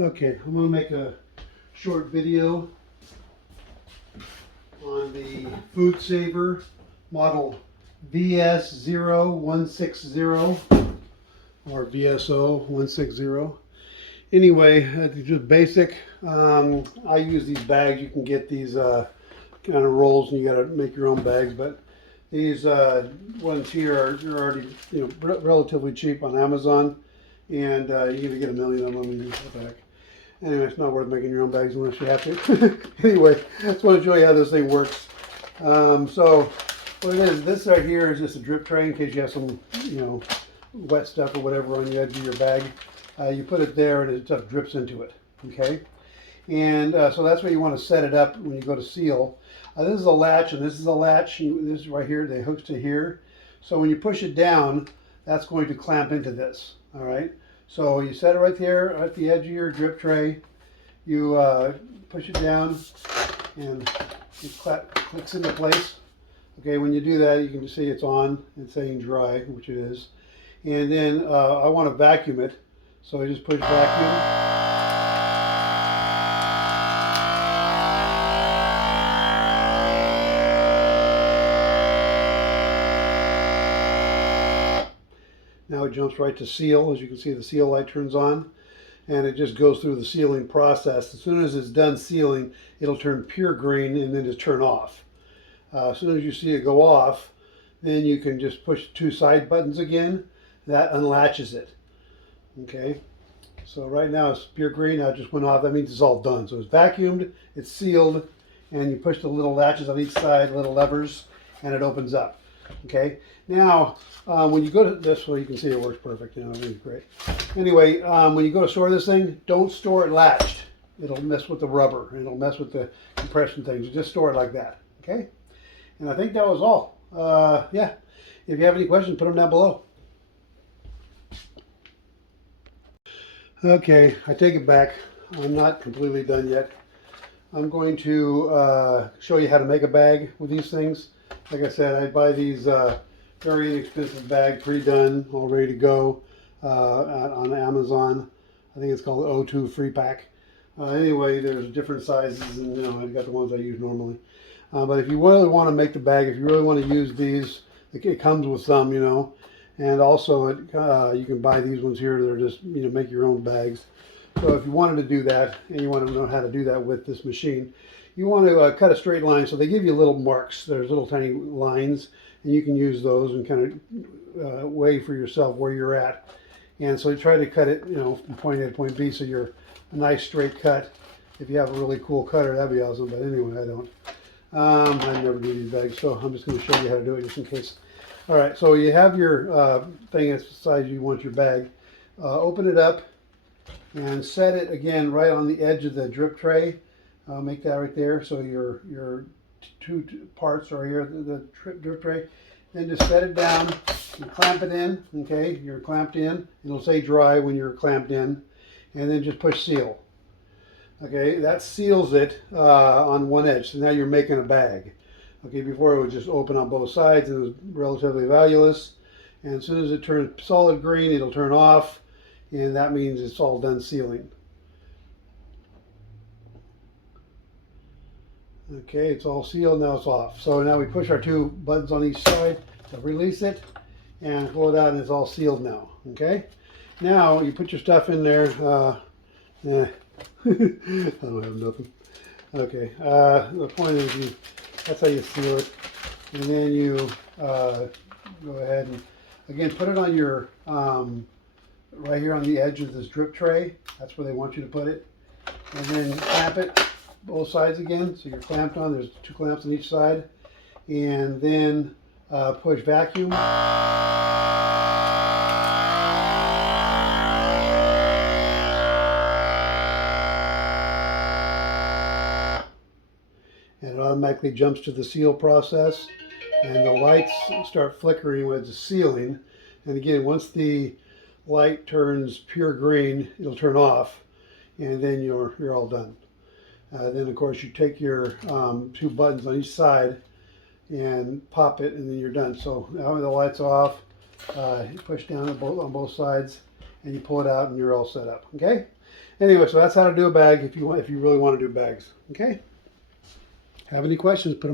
Okay, I'm going to make a short video on the Foodsaver model VS0160 or VSO160. Anyway, it's just basic. I use these bags. You can get these kind of rolls, and you got to make your own bags. But these ones here are already relatively cheap on Amazon, and you're gonna get a million of them. And what the heck? Anyway, it's not worth making your own bags unless you have to. Anyway, I just want to show you how this thing works. So what it is, this right here is just a drip tray in case you have some, wet stuff or whatever on the edge of your bag. You put it there and it just drips into it. Okay, and so that's where you want to set it up when you go to seal. This is a latch, and this is a latch. This is right here. They hooks to here. So when you push it down, that's going to clamp into this. All right. So you set it right there at the edge of your drip tray. You push it down, and it clicks into place. Okay. When you do that, you can just see it's on. It's saying dry, which it is. And then I want to vacuum it, so I just push vacuum. Now it jumps right to seal. As you can see, the seal light turns on, and it just goes through the sealing process. As soon as it's done sealing, it'll turn pure green and then just turn off. As soon as you see it go off, then you can just push two side buttons again. That unlatches it. Okay, so right now it's pure green. Now it just went off. That means it's all done. So it's vacuumed, it's sealed, and you push the little latches on each side, little levers, and it opens up. Okay, now when you go to this, well, you can see it works perfect. Everything's great. Anyway, when you go to store this thing, don't store it latched. It'll mess with the rubber. It'll mess with the compression things. Just store it like that. Okay, and I think that was all. Yeah, if you have any questions, put them down below. Okay, I take it back. I'm not completely done yet. I'm going to show you how to make a bag with these things. Like I said, I buy these very inexpensive bags, pre-done, all ready to go on Amazon. I think it's called O2 Free Pack. Anyway, there's different sizes, and I've got the ones I use normally. But if you really want to make the bag, if you really want to use these, it comes with some, and also you can buy these ones here. They're just make your own bags. So if you wanted to do that, and you want to know how to do that with this machine, you want to cut a straight line. So they give you little marks. There's little tiny lines, and you can use those and kind of weigh for yourself where you're at. And so you try to cut it, from point A to point B, so you're a nice straight cut. If you have a really cool cutter, that'd be awesome. But anyway, I don't. I never do these bags, so I'm just going to show you how to do it just in case. All right, so you have your thing that's the size you want your bag. Open it up and set it again right on the edge of the drip tray. Make that right there. So your two parts are here, the drip tray. Then just set it down and clamp it in. Okay, you're clamped in. It'll say dry when you're clamped in, and then just push seal. Okay, that seals it on one edge. So now you're making a bag. Okay, before it would just open on both sides and it was relatively valueless. And as soon as it turns solid green, it'll turn off, and that means it's all done sealing. Okay, it's all sealed, now it's off. So now we push our two buttons on each side to release it and pull it out, and it's all sealed now. Okay, now you put your stuff in there. I don't have nothing. Okay, the point is that's how you seal it. And then you go ahead and again put it on your right here on the edge of this drip tray. That's where they want you to put it. And then clamp it both sides again. So you're clamped on. There's two clamps on each side. And then push vacuum. And it automatically jumps to the seal process, and the lights start flickering when it's sealing. And again, once the light turns pure green, it'll turn off, and then you're all done. Then of course you take your two buttons on each side and pop it, and then you're done. So now the light's off, you push down on both sides, and you pull it out and you're all set up. Okay. Anyway, so that's how to do a bag if you really want to do bags. Okay. Have any questions? Put them